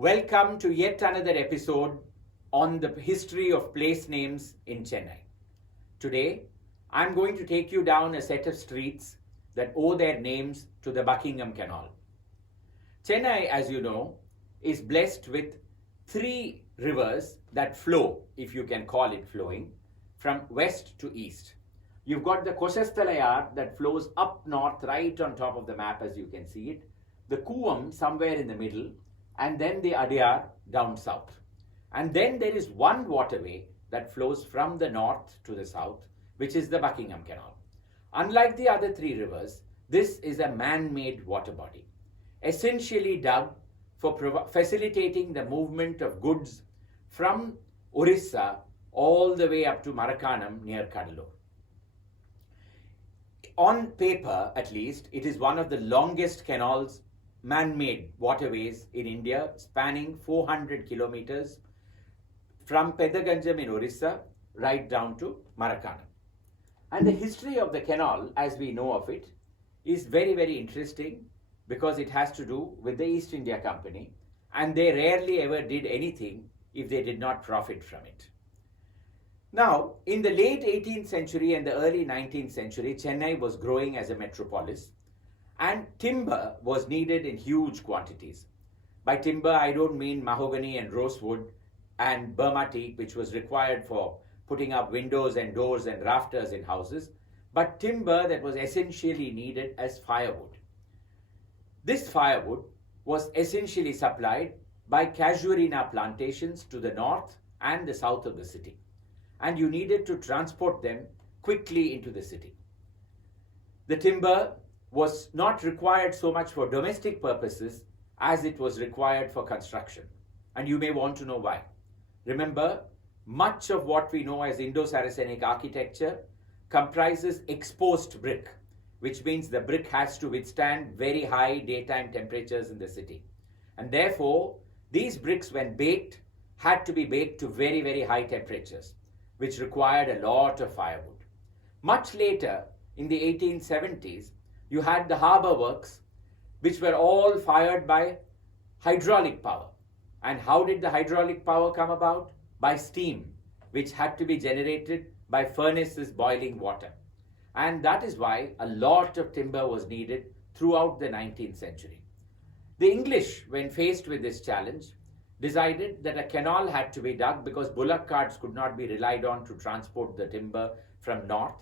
Welcome to yet another episode on the history of place names in Chennai. Today, I'm going to take you down a set of streets that owe their names to the Buckingham Canal. Chennai, as you know, is blessed with three rivers that flow, if you can call it flowing, from west to east. You've got the Koshasthalayar that flows up north right on top of the map as you can see it, the Kuvam somewhere in the middle, and then the Adyar down south. And then there is one waterway that flows from the north to the south, which is the Buckingham Canal. Unlike the other three rivers, this is a man-made water body, essentially dug for facilitating the movement of goods from Orissa all the way up to Marakanam near Cuddalore. On paper, at least, it is one of the longest canals, man-made waterways in India, spanning 400 kilometers from Pedaganjam in Orissa right down to Marakanam. And the history of the canal, as we know of it, is very, very interesting because it has to do with the East India Company, and they rarely ever did anything if they did not profit from it. Now, in the late 18th century and the early 19th century, Chennai was growing as a metropolis, and timber was needed in huge quantities. By timber, I don't mean mahogany and rosewood and Burma teak, which was required for putting up windows and doors and rafters in houses, but timber that was essentially needed as firewood. This firewood was essentially supplied by casuarina plantations to the north and the south of the city, and you needed to transport them quickly into the city. The timber was not required so much for domestic purposes as it was required for construction. And you may want to know why. Remember, much of what we know as Indo-Saracenic architecture comprises exposed brick, which means the brick has to withstand very high daytime temperatures in the city. And therefore, these bricks, when baked, had to be baked to very, very high temperatures, which required a lot of firewood. Much later, in the 1870s, you had the harbour works, which were all fired by hydraulic power. And how did the hydraulic power come about? By steam, which had to be generated by furnaces boiling water. And that is why a lot of timber was needed throughout the 19th century. The English, when faced with this challenge, decided that a canal had to be dug because bullock carts could not be relied on to transport the timber from north.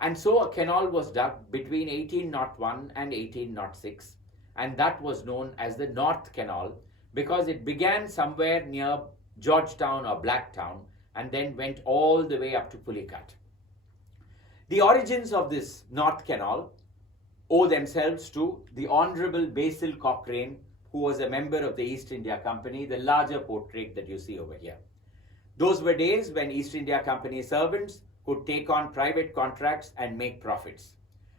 And so a canal was dug between 1801 and 1806, and that was known as the North Canal because it began somewhere near Georgetown or Blacktown and then went all the way up to Pulicat. The origins of this North Canal owe themselves to the Honorable Basil Cochrane, who was a member of the East India Company, the larger portrait that you see over here. Those were days when East India Company servants could take on private contracts and make profits.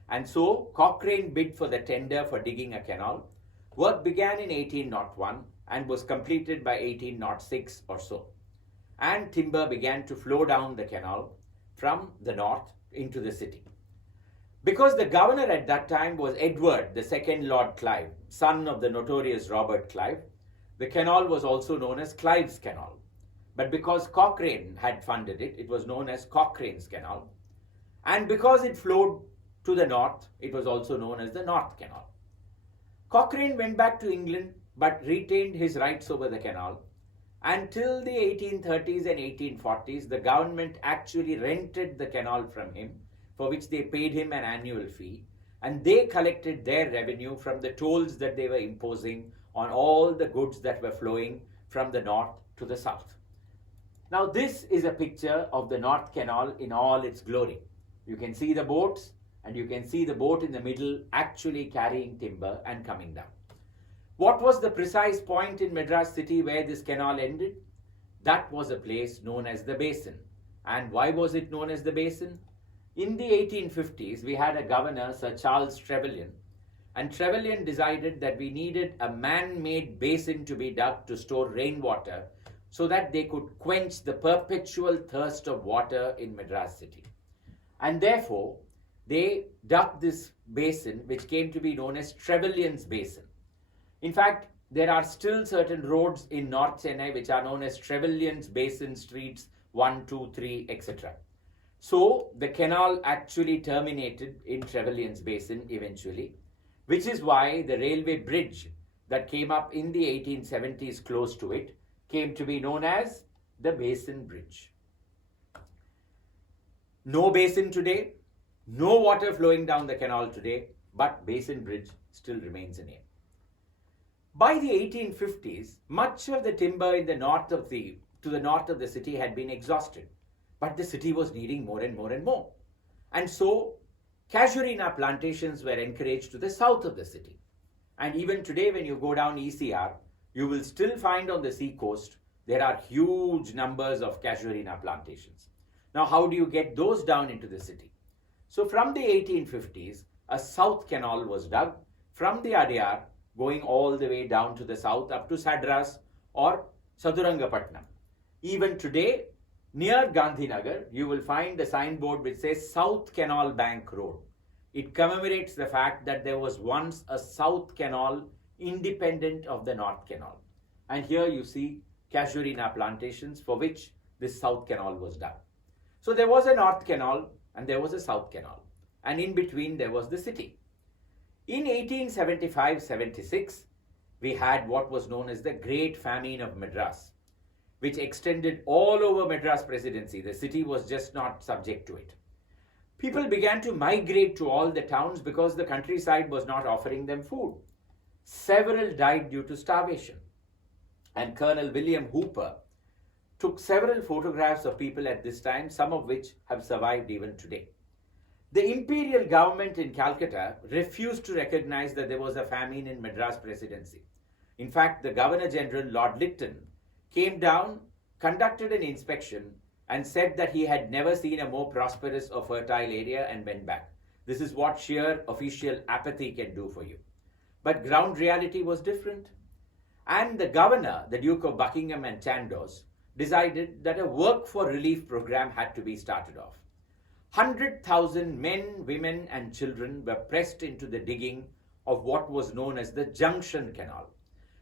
And so Cochrane bid for the tender for digging a canal. Work began in 1801 and was completed by 1806 or so. And timber began to flow down the canal from the north into the city. Because the governor at that time was Edward, the second Lord Clive, son of the notorious Robert Clive, the canal was also known as Clive's Canal. But because Cochrane had funded it, it was known as Cochrane's Canal. And because it flowed to the north, it was also known as the North Canal. Cochrane went back to England but retained his rights over the canal. Until the 1830s and 1840s, the government actually rented the canal from him, for which they paid him an annual fee. And they collected their revenue from the tolls that they were imposing on all the goods that were flowing from the north to the south. Now this is a picture of the North Canal in all its glory. You can see the boats and you can see the boat in the middle actually carrying timber and coming down. What was the precise point in Madras city where this canal ended? That was a place known as the Basin. And why was it known as the Basin? In the 1850s, we had a governor, Sir Charles Trevelyan, and Trevelyan decided that we needed a man-made basin to be dug to store rainwater so that they could quench the perpetual thirst of water in Madras city. And therefore, they dug this basin, which came to be known as Trevelyan's Basin. In fact, there are still certain roads in North Chennai which are known as Trevelyan's Basin streets 1, 2, 3, etc. So the canal actually terminated in Trevelyan's Basin eventually, which is why the railway bridge that came up in the 1870s close to it came to be known as the Basin Bridge. No basin today, no water flowing down the canal today, but Basin Bridge still remains a name. By the 1850s, much of the timber in the north of the city had been exhausted, but the city was needing more and more and more. And so casuarina plantations were encouraged to the south of the city. And even today, when you go down ECR, you will still find on the sea coast, there are huge numbers of casuarina plantations. Now, how do you get those down into the city? So from the 1850s, a south canal was dug from the Adyar, going all the way down to the south up to Sadras or Sadurangapatnam. Even today, near Gandhinagar, you will find a signboard which says South Canal Bank Road. It commemorates the fact that there was once a South Canal independent of the North Canal. And here you see casuarina plantations for which this South Canal was dug. So there was a North Canal and there was a South Canal. And in between there was the city. In 1875-76, we had what was known as the Great Famine of Madras, which extended all over Madras Presidency. The city was just not subject to it. People began to migrate to all the towns because the countryside was not offering them food. Several died due to starvation. And Colonel William Hooper took several photographs of people at this time, some of which have survived even today. The imperial government in Calcutta refused to recognize that there was a famine in Madras Presidency. In fact, the Governor General, Lord Lytton, came down, conducted an inspection, and said that he had never seen a more prosperous or fertile area and went back. This is what sheer official apathy can do for you. But ground reality was different. And the governor, the Duke of Buckingham and Chandos, decided that a work for relief program had to be started off. 100,000 men, women and children were pressed into the digging of what was known as the Junction Canal.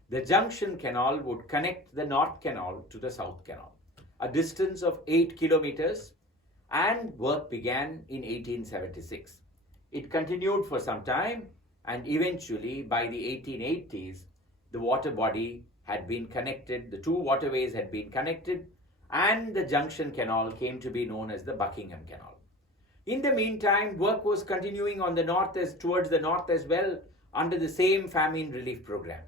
The Junction Canal would connect the North Canal to the South Canal, a distance of 8 kilometers, and work began in 1876. It continued for some time, and eventually by the 1880s, the water body had been connected, the two waterways had been connected, and the Junction Canal came to be known as the Buckingham Canal. In the meantime, work was continuing on the towards the north as well under the same famine relief program.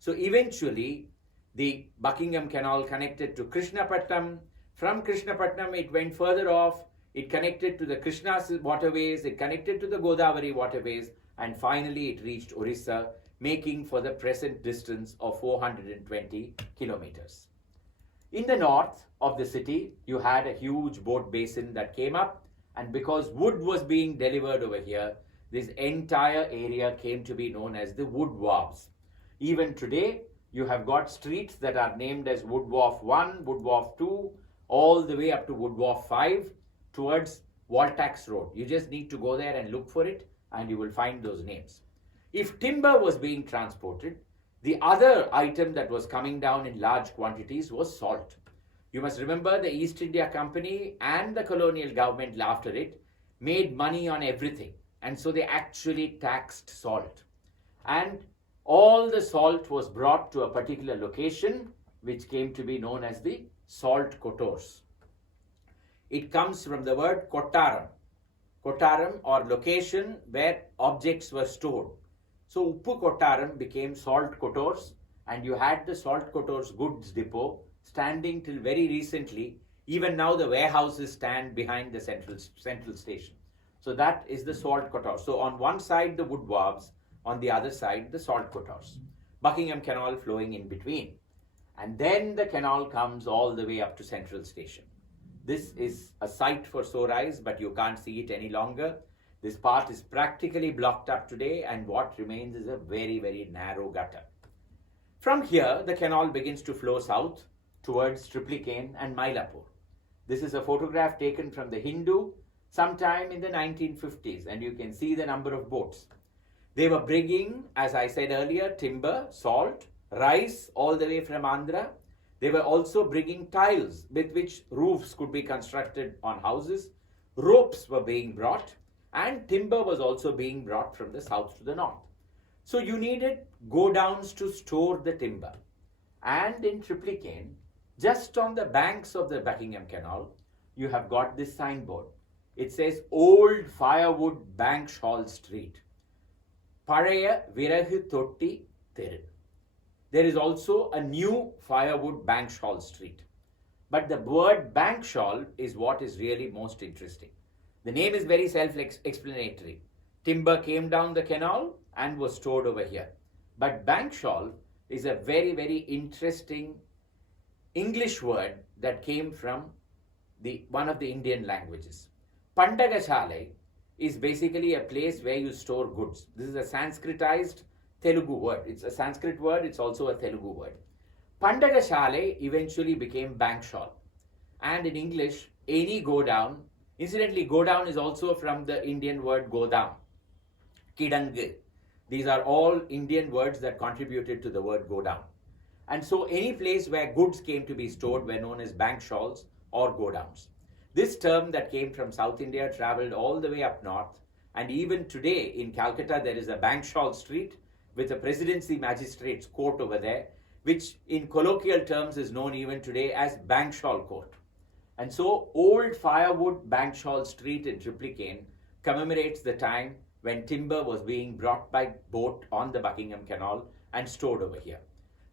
So eventually, the Buckingham Canal connected to Krishnapatnam. From Krishnapatnam, it went further off. It connected to the Krishna waterways. It connected to the Godavari waterways. And finally, it reached Orissa, making for the present distance of 420 kilometers. In the north of the city, you had a huge boat basin that came up. And because wood was being delivered over here, this entire area came to be known as the Wood Wharves. Even today, you have got streets that are named as Wood Wharf 1, Wood Wharf 2, all the way up to Wood Wharf 5 towards Waltax Road. You just need to go there and look for it and you will find those names. If timber was being transported, the other item that was coming down in large quantities was salt. You must remember the East India Company and the colonial government after it made money on everything. And so they actually taxed salt. And all the salt was brought to a particular location which came to be known as the salt Cottaurs. It comes from the word Cottarum. Cottarum or location where objects were stored. So Uppu Cottarum became salt Cottaurs and you had the salt Cottaurs goods depot standing till very recently. Even now the warehouses stand behind the central station. So that is the salt Cottaurs. So on one side the wood wharves, on the other side the salt Cottaurs. Buckingham Canal flowing in between. And then the canal comes all the way up to Central Station. This is a site for sorais, but you can't see it any longer. This part is practically blocked up today and what remains is a very, very narrow gutter. From here, the canal begins to flow south towards Triplicane and Mylapore. This is a photograph taken from the Hindu sometime in the 1950s and you can see the number of boats. They were bringing, as I said earlier, timber, salt rice all the way from Andhra. They were also bringing tiles with which roofs could be constructed on houses. Ropes were being brought, and timber was also being brought from the south to the north. So you needed godowns to store the timber. And in Triplicane, just on the banks of the Buckingham Canal, you have got this signboard. It says Old Firewood Bankshaw Street. Paraya Virahu Totti Theru. There is also a new Firewood Bankshaw Street. But the word Bankshaw is what is really most interesting. The name is very self-explanatory. Timber came down the canal and was stored over here. But Bankshaw is a very, very interesting English word that came from one of the Indian languages. Pandagashale is basically a place where you store goods. This is a Sanskritized Telugu word. It's a Sanskrit word, it's also a Telugu word. Pandagashale eventually became Bankshaw. And in English, any godown, incidentally, godown is also from the Indian word godown. Kidang. These are all Indian words that contributed to the word godown. And so any place where goods came to be stored were known as bankshaws or godowns. This term that came from South India traveled all the way up north, and even today in Calcutta there is a Bankshaw Street with a Presidency Magistrates Court over there, which in colloquial terms is known even today as Bankshaw Court. And so Old Firewood Bankshaw Street in Triplicane commemorates the time when timber was being brought by boat on the Buckingham Canal and stored over here.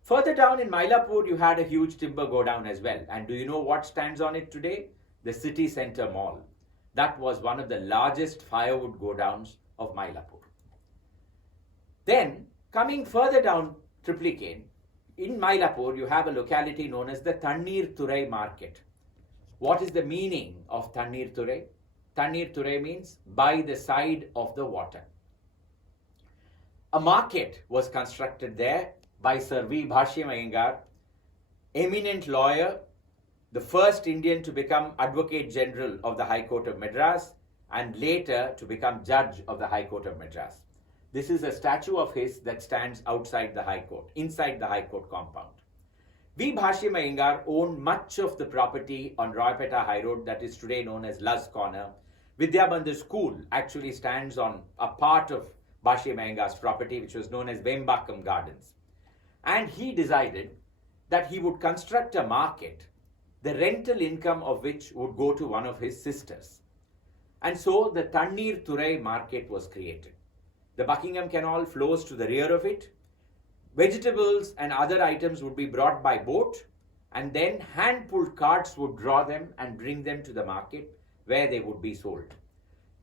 Further down in Mylapore, you had a huge timber godown as well. And do you know what stands on it today? The City Centre Mall. That was one of the largest firewood godowns of Mylapore. Then, coming further down Triplicane, in Mylapore, you have a locality known as the Thanneer Thurai market. What is the meaning of Thanneer Thurai? Thanneer Thurai means by the side of the water. A market was constructed there by Sir V. Bhashyam Iyengar, eminent lawyer, the first Indian to become Advocate General of the High Court of Madras and later to become Judge of the High Court of Madras. This is a statue of his that stands outside the High Court, inside the High Court compound. V. Bhashyam Iyengar owned much of the property on Roypeta High Road that is today known as Luz Corner. Vidyabandhu School actually stands on a part of Bhashyam Iyengar's property which was known as Vembakkam Gardens. And he decided that he would construct a market, the rental income of which would go to one of his sisters. And so the Thanneer Thurai market was created. The Buckingham Canal flows to the rear of it. Vegetables and other items would be brought by boat, and then hand-pulled carts would draw them and bring them to the market where they would be sold.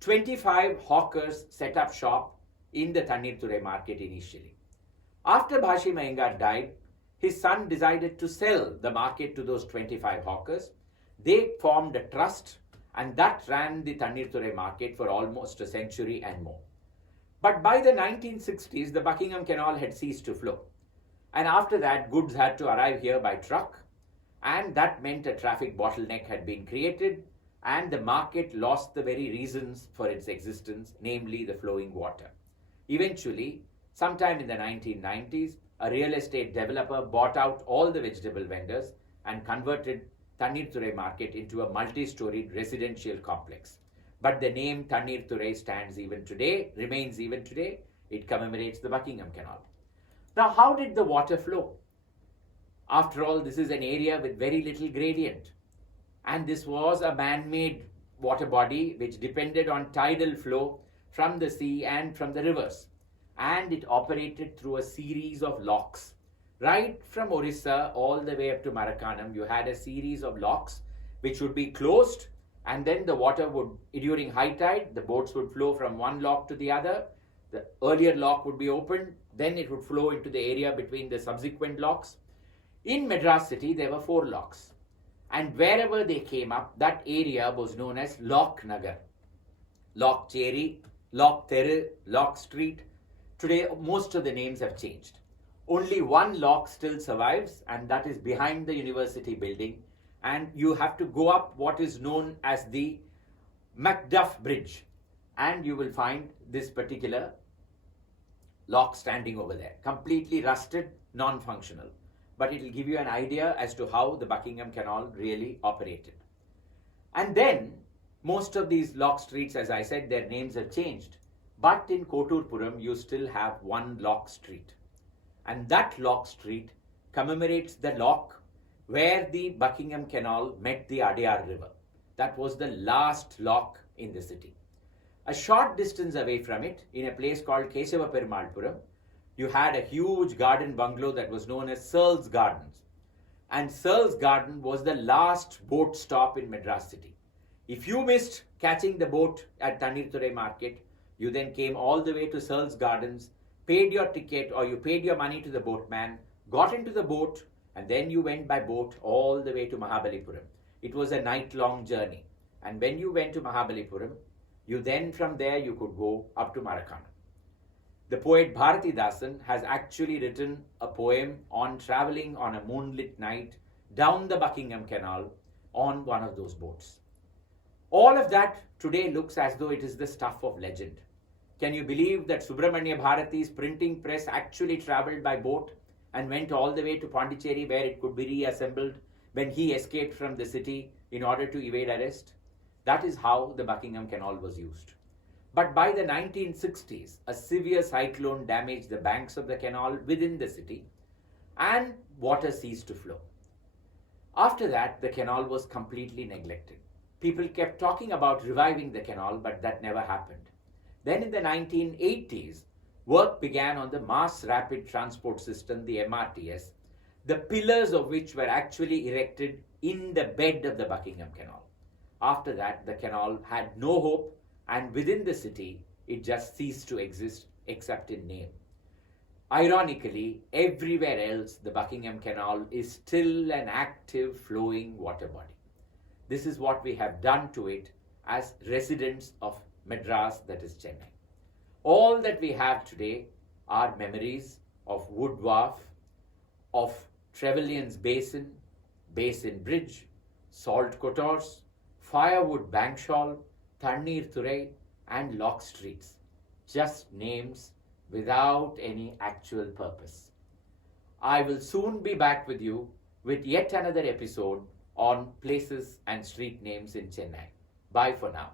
25 hawkers set up shop in the Thanneer Thurai market initially. After Bhashyam Iyengar died, his son decided to sell the market to those 25 hawkers. They formed a trust, and that ran the Thanneer Thurai market for almost a century and more. But by the 1960s, the Buckingham Canal had ceased to flow. And after that, goods had to arrive here by truck, and that meant a traffic bottleneck had been created, and the market lost the very reasons for its existence, namely the flowing water. Eventually, sometime in the 1990s, a real estate developer bought out all the vegetable vendors and converted Thanneer Thurai market into a multi-storied residential complex. But the name Thanneer Thurai stands even today, remains even today. It commemorates the Buckingham Canal. Now, how did the water flow? After all, this is an area with very little gradient. And this was a man-made water body which depended on tidal flow from the sea and from the rivers. And it operated through a series of locks. Right from Orissa all the way up to Marakanam, you had a series of locks which would be closed, and then the water would, during high tide, the boats would flow from one lock to the other. The earlier lock would be opened, then it would flow into the area between the subsequent locks. In Madras city, there were 4 locks. And wherever they came up, that area was known as Lock Nagar. Lock Cheri, Lock Theru, Lock Street. Today, most of the names have changed. Only one lock still survives, and that is behind the university building. And you have to go up what is known as the Macduff Bridge. And you will find this particular lock standing over there, completely rusted, non-functional. But it will give you an idea as to how the Buckingham Canal really operated. And then, most of these lock streets, as I said, their names have changed. But in Koturpuram, you still have one lock street. And that lock street commemorates the lock where the Buckingham Canal met the Adyar River. That was the last lock in the city. A short distance away from it, in a place called Kesava Perumalpuram, you had a huge garden bungalow that was known as Searles Gardens. And Searles Garden was the last boat stop in Madras city. If you missed catching the boat at Thanneer Thurai market, you then came all the way to Searles Gardens, paid your ticket or you paid your money to the boatman, got into the boat, and then you went by boat all the way to Mahabalipuram. It was a night-long journey. And when you went to Mahabalipuram, you then from there you could go up to Maracana. The poet Bharatidasan has actually written a poem on traveling on a moonlit night down the Buckingham Canal on one of those boats. All of that today looks as though it is the stuff of legend. Can you believe that Subramanya Bharati's printing press actually travelled by boat and went all the way to Pondicherry where it could be reassembled when he escaped from the city in order to evade arrest? That is how the Buckingham Canal was used. But by the 1960s, a severe cyclone damaged the banks of the canal within the city and water ceased to flow. After that, the canal was completely neglected. People kept talking about reviving the canal, but that never happened. Then in the 1980s, work began on the Mass Rapid Transport System, the MRTS, the pillars of which were actually erected in the bed of the Buckingham Canal. After that, the canal had no hope, and within the city, it just ceased to exist except in name. Ironically, everywhere else, the Buckingham Canal is still an active, flowing water body. This is what we have done to it as residents of Madras, that is Chennai. All that we have today are memories of Wood Wharf, of Trevelyan's Basin, Basin Bridge, Salt Cottaurs, Firewood Bankshaw, Thanneer Thurai, and Lock Streets. Just names without any actual purpose. I will soon be back with you with yet another episode on places and street names in Chennai. Bye for now.